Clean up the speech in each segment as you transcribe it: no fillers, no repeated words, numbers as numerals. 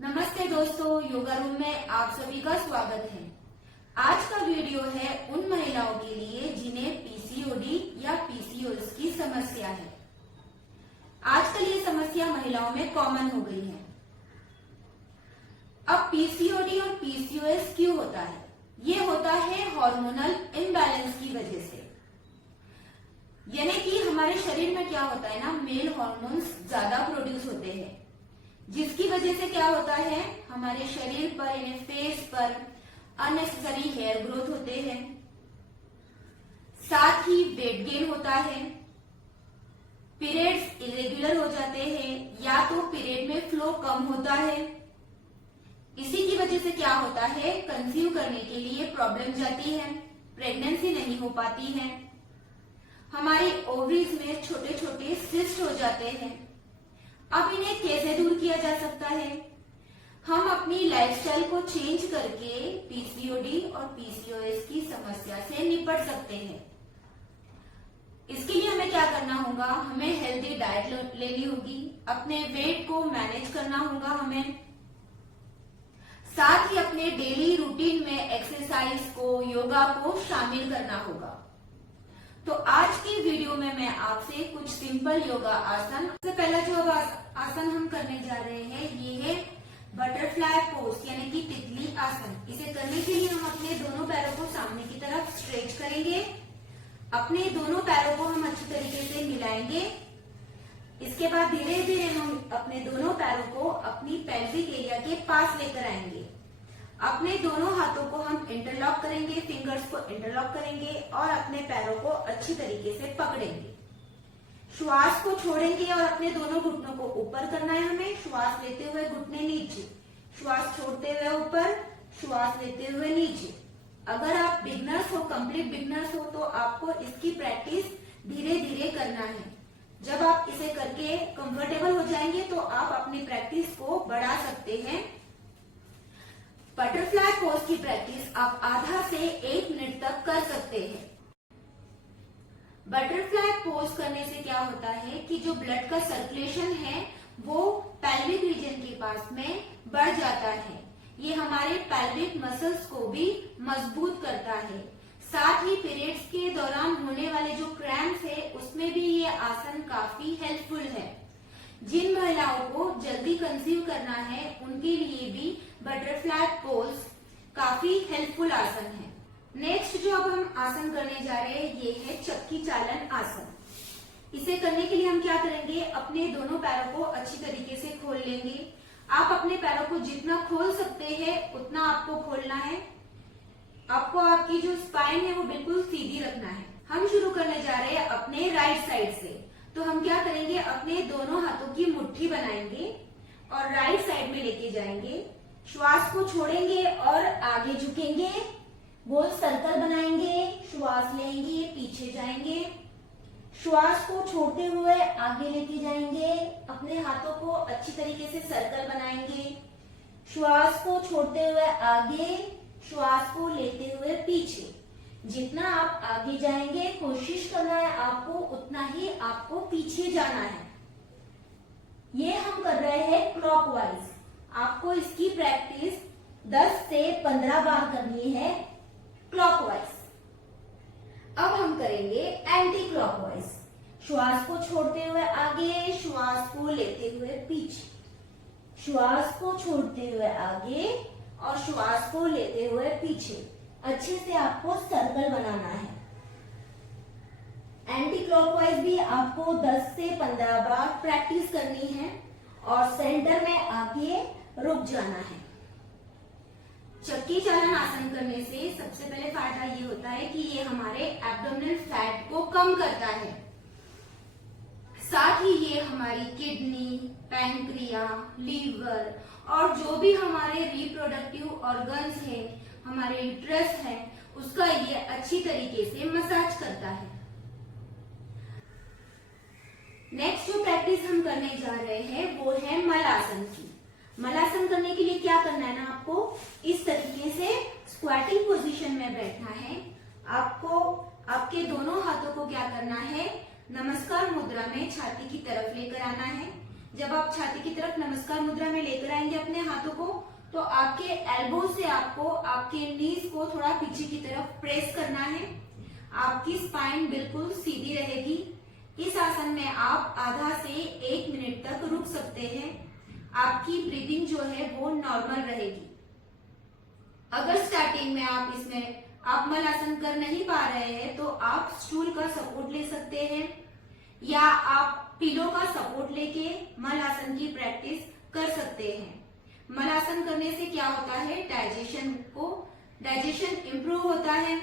नमस्ते दोस्तों, योगा रूम में आप सभी का स्वागत है। आज का वीडियो है उन महिलाओं के लिए जिन्हें पीसीओडी या पीसीओएस की समस्या है। आजकल ये समस्या महिलाओं में कॉमन हो गई है। अब पीसीओडी और पीसीओएस क्यों होता है? ये होता है हार्मोनल इम्बैलेंस की वजह से। यानी कि हमारे शरीर में क्या होता है ना, मेल हार्मोन्स ज्यादा प्रोड्यूस होते हैं, जिसकी वजह से क्या होता है, हमारे शरीर पर यानी फेस पर अननेसेसरी हेयर ग्रोथ होते हैं, साथ ही वेट गेन होता है, पीरियड्स इरेगुलर हो जाते हैं या तो पीरियड में फ्लो कम होता है। इसी की वजह से क्या होता है, कंसीव करने के लिए प्रॉब्लम जाती है, प्रेगनेंसी नहीं हो पाती है, हमारी ओवरीज में छोटे छोटे सिस्ट हो जाते हैं। अब इन्हें कैसे दूर किया जा सकता है? हम अपनी लाइफस्टाइल को चेंज करके पीसीओडी और पीसीओएस की समस्या से निपट सकते हैं। इसके लिए हमें क्या करना होगा, हमें हेल्दी डाइट लेनी होगी, अपने वेट को मैनेज करना होगा, हमें साथ ही अपने डेली रूटीन में एक्सरसाइज को, योगा को शामिल करना होगा। तो आज की वीडियो में मैं आपसे कुछ सिंपल योगा आसन, सबसे पहला जो आसन हम करने जा रहे हैं ये है बटरफ्लाई पोज यानी कि तितली आसन। इसे करने के लिए हम अपने दोनों पैरों को सामने की तरफ स्ट्रेच करेंगे, अपने दोनों पैरों को हम अच्छी तरीके से मिलाएंगे। इसके बाद धीरे धीरे हम अपने दोनों पैरों को अपनी पेल्विक एरिया के पास लेकर आएंगे। अपने दोनों हाथों को हम इंटरलॉक करेंगे, फिंगर्स को इंटरलॉक करेंगे और अपने पैरों को अच्छी तरीके से पकड़ेंगे। श्वास को छोड़ेंगे और अपने दोनों घुटनों को ऊपर करना है हमें। श्वास लेते हुए घुटने नीचे, श्वास छोड़ते हुए ऊपर, श्वास लेते हुए नीचे। अगर आप बिगनर्स हो, कंप्लीट बिगनर्स हो, तो आपको इसकी प्रैक्टिस धीरे धीरे करना है। जब आप इसे करके कंफर्टेबल हो जाएंगे तो आप अपनी प्रैक्टिस को बढ़ा सकते हैं। बटरफ्लाई पोज की प्रैक्टिस आप आधा से 1 मिनट तक कर सकते हैं। बटरफ्लाई पोज करने से क्या होता है कि जो ब्लड का सर्कुलेशन है वो पेल्विक रीजन के पास में बढ़ जाता है। ये हमारे पेल्विक मसल्स को भी मजबूत करता है। साथ ही पीरियड्स के दौरान होने वाले जो क्रैम्प्स है उसमें भी ये आसन काफी हेल्पफुल है। जिन महिलाओं को जल्दी कंसीव करना है उनके लिए भी बटरफ्लाई पोज काफी हेल्पफुल आसन है। नेक्स्ट जो अब हम आसन करने जा रहे हैं ये है चक्की चालन आसन। इसे करने के लिए हम क्या करेंगे, अपने दोनों पैरों को अच्छी तरीके से खोल लेंगे। आप अपने पैरों को जितना खोल सकते हैं उतना आपको खोलना है। आपको आपकी जो स्पाइन है वो बिल्कुल सीधी रखना है। हम शुरू करने जा रहे हैं अपने राइट साइड से। तो हम क्या करेंगे, अपने दोनों हाथों की मुट्ठी बनाएंगे और राइट साइड में लेके जाएंगे। श्वास को छोड़ेंगे और आगे झुकेंगे, गोल सर्कल बनाएंगे, श्वास लेंगे, पीछे जाएंगे, श्वास को छोड़ते हुए आगे लेके जाएंगे, अपने हाथों को अच्छी तरीके से सर्कल बनाएंगे, श्वास को छोड़ते हुए आगे, श्वास को लेते हुए पीछे। जितना आप आगे जाएंगे कोशिश करना है आपको उतना ही आपको पीछे जाना है। ये हम कर रहे हैं क्लॉकवाइज। आपको इसकी प्रैक्टिस 10 से 15 बार करनी है क्लॉकवाइज। अब हम करेंगे एंटी क्लॉकवाइज। श्वास को छोड़ते हुए आगे, श्वास को लेते हुए पीछे, श्वास को छोड़ते हुए आगे और श्वास को लेते हुए पीछे। अच्छे से आपको सर्कल बनाना है। एंटी क्लॉकवाइज भी आपको 10 से 15 बार प्रैक्टिस करनी है और सेंटर में आके रुक जाना है। चक्की चालन आसन करने से सबसे पहले फायदा ये होता है कि ये हमारे एब्डोमिनल फैट को कम करता है। साथ ही ये हमारी किडनी, पैंक्रिया, लीवर और जो भी हमारे रिप्रोडक्टिव ऑर्गन्स है, हमारे यूट्रस है, उसका ये अच्छी तरीके से मसाज करता है। नेक्स्ट जो प्रैक्टिस हम करने जा रहे हैं वो है मलासन की। मलासन करने के लिए क्या करना है ना, आपको इस तरीके से स्क्वाटिंग पोजीशन में बैठना है। आपको आपके दोनों हाथों को क्या करना है, नमस्कार मुद्रा में छाती की तरफ लेकर आना है। जब आप छाती की तरफ नमस्कार मुद्रा में लेकर आएंगे अपने हाथों को, तो आपके एल्बो से आपको आपके नीज को थोड़ा पीछे की तरफ प्रेस करना है। आपकी स्पाइन बिल्कुल सीधी रहेगी। इस आसन में आप आधा से 1 मिनट तक रुक सकते हैं। आपकी ब्रीदिंग जो है वो नॉर्मल रहेगी। अगर स्टार्टिंग में आप इसमें आप मलासन कर नहीं पा रहे हैं तो आप स्टूल का सपोर्ट ले सकते हैं या आप पिलो का सपोर्ट लेके मलासन की प्रैक्टिस कर सकते हैं। मलासन करने से क्या होता है, डाइजेशन इंप्रूव होता है,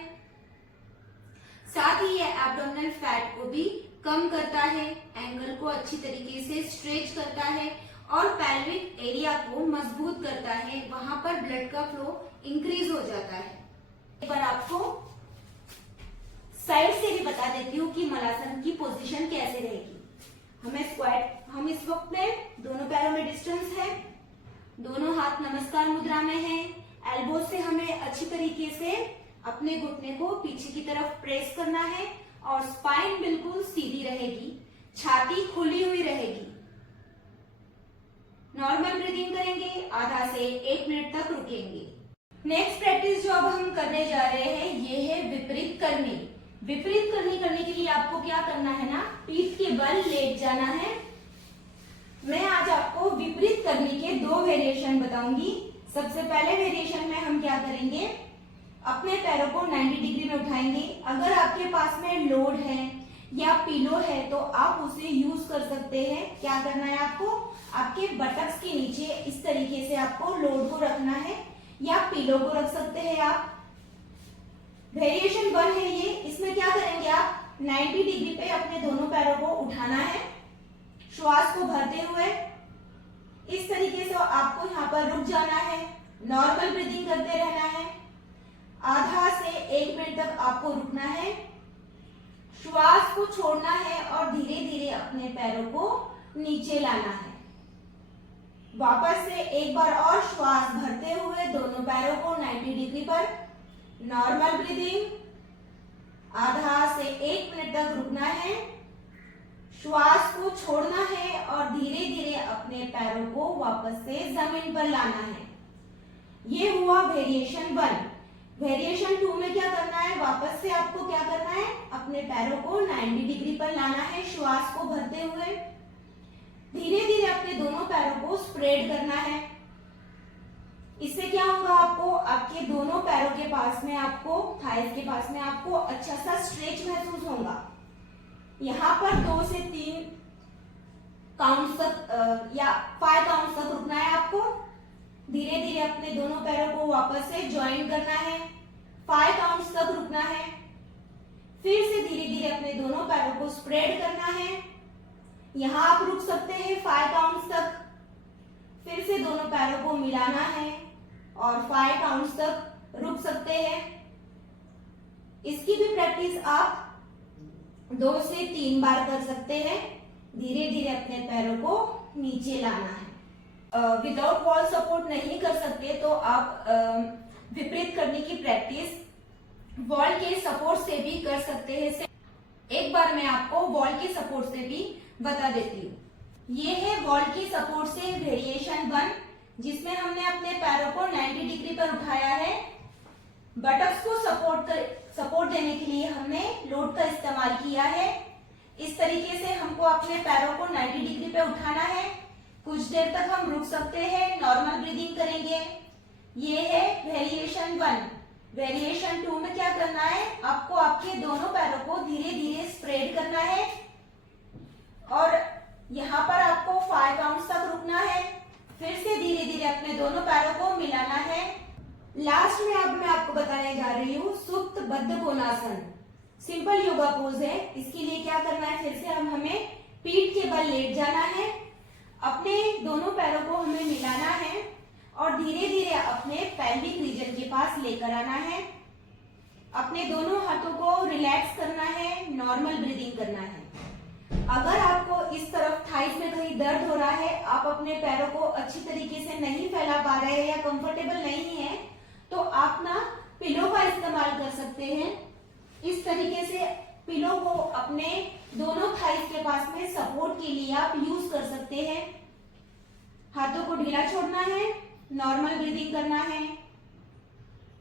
साथ ही ये एब्डोमिनल फैट को भी कम करता है, एंगल को अच्छी तरीके से स्ट्रेच करता है और पेल्विक एरिया को मजबूत करता है। वहां पर ब्लड का फ्लो इंक्रीज हो जाता है। एक बार आपको साइड से भी बता देती हूँ कि मलासन की पोजीशन कैसे रहेगी। हम इस वक्त में दोनों पैरों में डिस्टेंस है, दोनों हाथ नमस्कार मुद्रा में है। एल्बो से हमें अच्छी तरीके से अपने घुटने को पीछे की तरफ प्रेस करना है और स्पाइन बिल्कुल सीधी रहेगी, छाती खुली हुई रहेगी। नॉर्मल ब्रीदिंग करेंगे, आधा से 1 मिनट तक रुकेंगे। नेक्स्ट प्रैक्टिस जो अब हम करने जा रहे हैं ये है विपरीत करनी। विपरीत करनी करने के लिए आपको क्या करना है ना, पीठ के बल लेट जाना है। मैं आज आपको विपरीत करनी के 2 वेरिएशन बताऊंगी। सबसे पहले वेरिएशन में हम क्या करेंगे, अपने पैरों को 90 डिग्री में उठाएंगे। अगर आपके पास में लोड है या पिलो है तो आप उसे यूज कर सकते हैं। क्या करना है आपको, आपके बटक्स के नीचे इस तरीके से आपको लोड को रखना है या पिलो को रख सकते हैं आप। वेरिएशन 1 है ये। इसमें क्या करेंगे आप 90 डिग्री पे अपने दोनों पैरों को उठाना है, श्वास को भरते हुए इस तरीके से आपको यहाँ पर रुक जाना है, नॉर्मल ब्रीदिंग करते रहना है। आधा से 1 मिनट तक आपको रुकना है, श्वास को छोड़ना है और धीरे धीरे अपने पैरों को नीचे लाना है। वापस से एक बार और श्वास भरते हुए दोनों पैरों को 90 डिग्री पर, नॉर्मल ब्रीदिंग, आधा से 1 मिनट तक रुकना है, श्वास को छोड़ना है और धीरे धीरे अपने पैरों को वापस से जमीन पर लाना है। ये हुआ वेरिएशन 1। वेरिएशन 2 में क्या करना है, वापस से आपको क्या करना है, अपने पैरों को 90 डिग्री पर लाना है, श्वास को भरते हुए धीरे धीरे अपने दोनों पैरों को स्प्रेड करना है। इससे क्या होगा, आपको आपके दोनों पैरों के पास में, आपको थाइस के पास में आपको अच्छा सा स्ट्रेच महसूस होगा। यहाँ पर 2 से 3 काउंट तक या 5 काउंट तक रुकना है आपको। धीरे धीरे अपने दोनों पैरों को वापस से ज्वाइन करना है, 5 काउंट्स तक रुकना है, फिर से धीरे धीरे अपने दोनों पैरों को स्प्रेड करना है। यहाँ आप रुक सकते हैं 5 काउंट्स तक, फिर से दोनों पैरों को मिलाना है और 5 काउंट्स तक रुक सकते हैं। इसकी भी प्रैक्टिस आप 2 से 3 बार कर सकते हैं। धीरे धीरे अपने पैरों को नीचे लाना है। विदाउट वॉल सपोर्ट नहीं कर सकते तो आप विपरीत करने की प्रैक्टिस वॉल के सपोर्ट से भी कर सकते हैं। एक बार मैं आपको वॉल के सपोर्ट से भी बता देती हूँ। ये है वॉल के सपोर्ट से वेरिएशन 1, जिसमें हमने अपने पैरों को 90 डिग्री पर उठाया है। बटक्स को सपोर्ट देने के लिए हमने लोड का इस्तेमाल किया है। इस तरीके से हमको अपने पैरों को 90 डिग्री पे उठाना है। कुछ देर तक हम रुक सकते हैं, नॉर्मल ब्रीदिंग करेंगे। ये है वेरिएशन 1। वेरिएशन 2 में क्या करना है, आपको आपके दोनों पैरों को धीरे धीरे स्प्रेड करना है और यहाँ पर आपको 5 काउंट्स तक रुकना है, फिर से धीरे धीरे अपने दोनों पैरों को मिलाना है। लास्ट में अब मैं आपको बताने जा रही हूँ सुप्त बद्ध कोणासन। सिंपल योगा पोज है। इसके लिए क्या करना है, फिर से हमें पीठ के बल लेट जाना है, अपने दोनों पैरों को हमें मिलाना है और धीरे धीरे अपने पेल्विक रीजन के पास लेकर आना है। अपने दोनों हाथों को रिलैक्स करना है, नॉर्मल ब्रीदिंग करना है। अगर आपको इस तरफ थाइस में कहीं दर्द हो रहा है, आप अपने पैरों को अच्छी तरीके से नहीं फैला पा रहे हैं या कंफर्टेबल नहीं है, तो आप ना पिलो का इस्तेमाल कर सकते हैं। इस तरीके से पिलो को अपने दोनों थाइस के पास में सपोर्ट के लिए आप यूज कर सकते हैं। हाथों को ढीला छोड़ना है, नॉर्मल ब्रीदिंग करना है।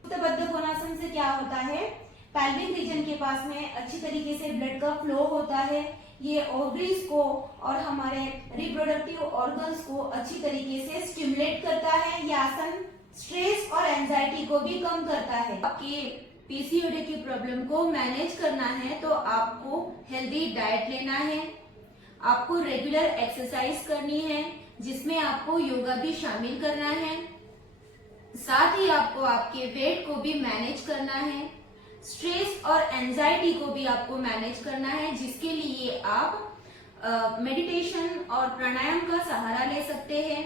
बद्ध कोणासन से क्या होता है, पैल्विक रीजन के पास में अच्छी तरीके से ब्लड का फ्लो होता है। ये ओवरीज को और हमारे रिप्रोडक्टिव ऑर्गन्स को अच्छी तरीके से स्टिमुलेट करता है। ये आसन स्ट्रेस और एंजाइटी को भी कम करता है। आपके पीसीओडी की प्रॉब्लम को मैनेज करना है तो आपको हेल्दी डाइट लेना है, आपको रेगुलर एक्सरसाइज करनी है जिसमें आपको योगा भी शामिल करना है, साथ ही आपको आपके वेट को भी मैनेज करना है, स्ट्रेस और एंजाइटी को भी आपको मैनेज करना है, जिसके लिए आप मेडिटेशन और प्राणायाम का सहारा ले सकते हैं।